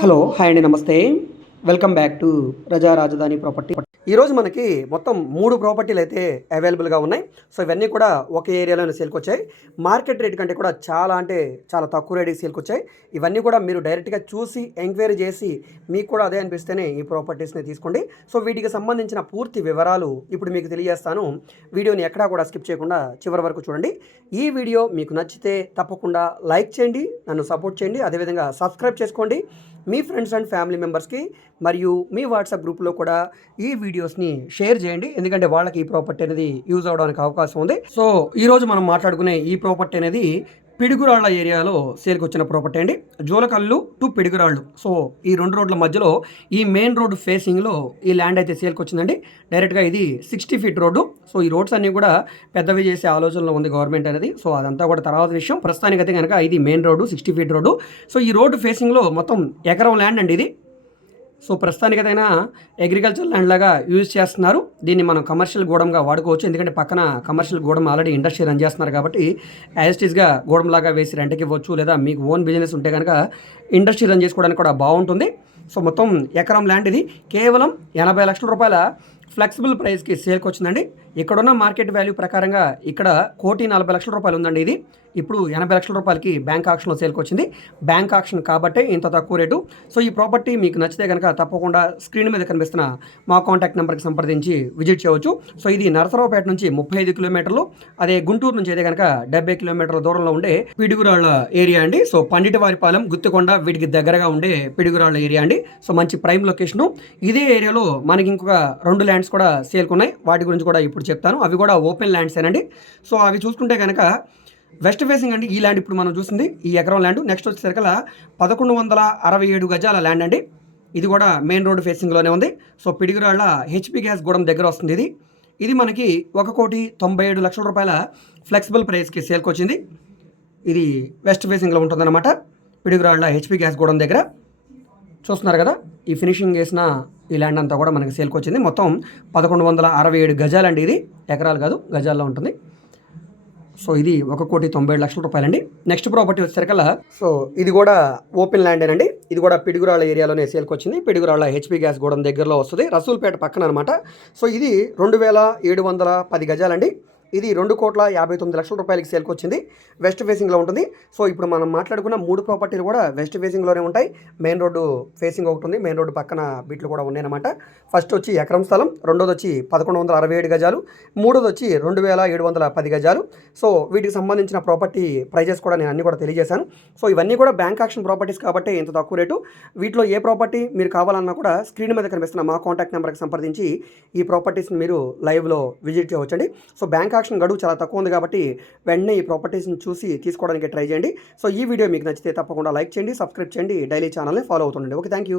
Hello hi అండి, నమస్తే. Welcome back to ప్రజా రాజధాని ప్రాపర్టీ. ఈరోజు మనకి మొత్తం 3 ప్రాపర్టీలు అయితే అవైలబుల్గా ఉన్నాయి. సో ఇవన్నీ కూడా ఒక ఏరియాలోనే సేల్కి వచ్చాయి. మార్కెట్ రేట్ కంటే కూడా చాలా అంటే చాలా తక్కువ రేటుకి సేల్కి వచ్చాయి. ఇవన్నీ కూడా మీరు డైరెక్ట్గా చూసి ఎంక్వైరీ చేసి మీకు కూడా అదే అనిపిస్తేనే ఈ ప్రాపర్టీస్ని తీసుకోండి. సో వీటికి సంబంధించిన పూర్తి వివరాలు ఇప్పుడు మీకు తెలియజేస్తాను. వీడియోని ఎక్కడా కూడా స్కిప్ చేయకుండా చివరి వరకు చూడండి. ఈ వీడియో మీకు నచ్చితే తప్పకుండా లైక్ చేయండి, నన్ను సపోర్ట్ చేయండి, అదేవిధంగా సబ్స్క్రైబ్ చేసుకోండి. మీ ఫ్రెండ్స్ అండ్ ఫ్యామిలీ మెంబర్స్కి మరియు మీ వాట్సాప్ గ్రూప్లో కూడా ఈ వీడియోస్ని షేర్ చేయండి, ఎందుకంటే వాళ్ళకి ఈ ప్రాపర్టీ అనేది యూజ్ అవడానికి అవకాశం ఉంది. సో ఈరోజు మనం మాట్లాడుకునే ఈ ప్రాపర్టీ అనేది పిడుగురాళ్ల ఏరియాలో సేల్కి వచ్చిన ప్రాపర్టీ అండి. జోలకల్లు టు పిడుగురాళ్ళు. సో ఈ 2 రోడ్ల మధ్యలో ఈ మెయిన్ రోడ్డు ఫేసింగ్లో ఈ ల్యాండ్ అయితే సేల్కి వచ్చిందండి. డైరెక్ట్గా ఇది 60 ఫీట్ రోడ్డు. సో ఈ రోడ్స్ అన్నీ కూడా పెద్దవి చేసే ఆలోచనలో ఉంది గవర్నమెంట్ అనేది. సో అదంతా కూడా తర్వాత విషయం. ప్రస్తుతానికైతే కనుక ఇది main road, 60 feet road. So ఈ రోడ్డు ఫేసింగ్లో మొత్తం ఎకరం ల్యాండ్ అండి ఇది. సో ప్రస్తుతానికైనా అగ్రికల్చర్ ల్యాండ్ లాగా యూజ్ చేస్తున్నారు. దీన్ని మనం కమర్షియల్ గోడంగా వాడుకోవచ్చు, ఎందుకంటే పక్కన కమర్షియల్ గోడం ఆల్రెడీ ఇండస్ట్రీ రన్ చేస్తున్నారు కాబట్టి యాజిటీస్గా గోడం లాగా వేసి రెంట్కి ఇవ్వచ్చు, లేదా మీకు ఓన్ బిజినెస్ ఉంటే కనుక ఇండస్ట్రీ రన్ చేసుకోవడానికి కూడా బాగుంటుంది. సో మొత్తం ఎకరం ల్యాండ్ ఇది కేవలం 80 లక్షల రూపాయల ఫ్లెక్సిబుల్ ప్రైస్కి సేల్కి వచ్చిందండి. ఇక్కడున్న మార్కెట్ వాల్యూ ప్రకారంగా ఇక్కడ 1,40,00,000 రూపాయలు ఉందండి. ఇది ఇప్పుడు 80 లక్షల రూపాయలకి బ్యాంక్ ఆక్షన్లో సేల్కి వచ్చింది. బ్యాంక్ ఆక్షన్ కాబట్టే ఇంత తక్కువ రేటు. సో ఈ ప్రాపర్టీ మీకు నచ్చితే కనుక తప్పకుండా స్క్రీన్ మీద కనిపిస్తున్న మా కాంటాక్ట్ నెంబర్కి సంప్రదించి విజిట్ చేయవచ్చు. సో ఇది నరసరావుపేట నుంచి 35 కిలోమీటర్లు, అదే గుంటూరు నుంచి అయితే కనుక 70 కిలోమీటర్ల దూరంలో ఉండే పిడుగురాళ్ల ఏరియా అండి. సో పండిటివారిపాలెం, గుత్తికొండ వీటికి దగ్గరగా ఉండే పిడుగురాళ్ల ఏరియా అండి. సో మంచి ప్రైమ్ లొకేషను. ఇదే ఏరియాలో మనకి ఇంకొక 2 ల్యాండ్స్ కూడా సేల్కి ఉన్నాయి. వాటి గురించి కూడా ఇప్పుడు చెప్తాను. అవి కూడా ఓపెన్ ల్యాండ్స్ ఏనండి. సో అవి చూసుకుంటే కనుక వెస్ట్ ఫేసింగ్ అండి ఈ ల్యాండ్ ఇప్పుడు మనం చూస్తుంది ఈ ఎకరం ల్యాండ్. నెక్స్ట్ వచ్చేసరికి 1167 గజాల ల్యాండ్ అండి. ఇది కూడా మెయిన్ రోడ్ ఫేసింగ్లోనే ఉంది. So Piduguralla HP gas Gudem దగ్గర వస్తుంది. ఇది మనకి 1,97,00,000 రూపాయల ఫ్లెక్సిబుల్ ప్రైస్కి సేల్కి వచ్చింది. ఇది వెస్ట్ ఫేసింగ్లో ఉంటుందన్నమాట, పిడుగురాళ్ల హెచ్పి గ్యాస్ గూడెం దగ్గర. చూస్తున్నారు కదా, ఈ ఫినిషింగ్ వేసిన ఈ ల్యాండ్ అంతా కూడా మనకి సేల్కి వచ్చింది. మొత్తం 1167 గజాలండి. ఇది ఎకరాలు కాదు, గజాల్లో ఉంటుంది. సో ఇది 1,97,00,000 రూపాయలండి. నెక్స్ట్ ప్రాపర్టీ వచ్చేసరికల్లా సో ఇది కూడా ఓపెన్ ల్యాండేనండి. ఇది కూడా పిడుగురాళ్ల ఏరియాలోనే సేల్కి వచ్చింది. పిడుగురాళ్ల హెచ్పి గ్యాస్ గూడెం దగ్గరలో వస్తుంది, రసూల్పేట పక్కన అనమాట. సో ఇది 2,710 గజాలండి. ఇది 2,59,00,000 రూపాయలకి సేల్కి వచ్చింది. వెస్ట్ ఫేసింగ్లో ఉంటుంది. సో ఇప్పుడు మనం మాట్లాడుకున్న 3 ప్రాపర్టీలు కూడా వెస్ట్ ఫేసింగ్లోనే ఉంటాయి. మెయిన్ రోడ్డు ఫేసింగ్ ఒకటి ఉంది, మెయిన్ రోడ్డు పక్కన బిట్లు కూడా ఉన్నాయన్నమాట. ఫస్ట్ వచ్చి ఎకరం స్థలం, రెండోది వచ్చి 1,167 గజాలు, మూడోది వచ్చి 2,710 గజాలు. సో వీటికి సంబంధించిన ప్రాపర్టీ ప్రైజెస్ కూడా నేను అన్ని కూడా తెలియజేశాను. సో ఇవన్నీ కూడా బ్యాంక్ ఆక్షన్ ప్రాపర్టీస్ కాబట్టి ఇంత తక్కువ రేటు. వీటిలో ఏ ప్రాపర్టీ మీరు కావాలన్నా కూడా స్క్రీన్ మీద కనిపిస్తున్న మా కాంటాక్ట్ నెంబర్కి సంప్రదించి ఈ ప్రాపర్టీస్ని మీరు లైవ్లో విజిట్ చేయవచ్చండి. సో బ్యాంక్ ఆక్షన్ గడువు చాలా తక్కువ ఉంది కాబట్టి వెంటనే ఈ ప్రాపర్టీస్ని చూసి తీసుకోవడానికి ట్రై చేయండి. సో ఈ వీడియో మీకు నచ్చితే తప్పకుండా లైక్ చేయండి, సబ్స్క్రైబ్ చేయండి, డైలీ ఛానల్ని ఫాలో అవుతుండండి. Okay, thank you.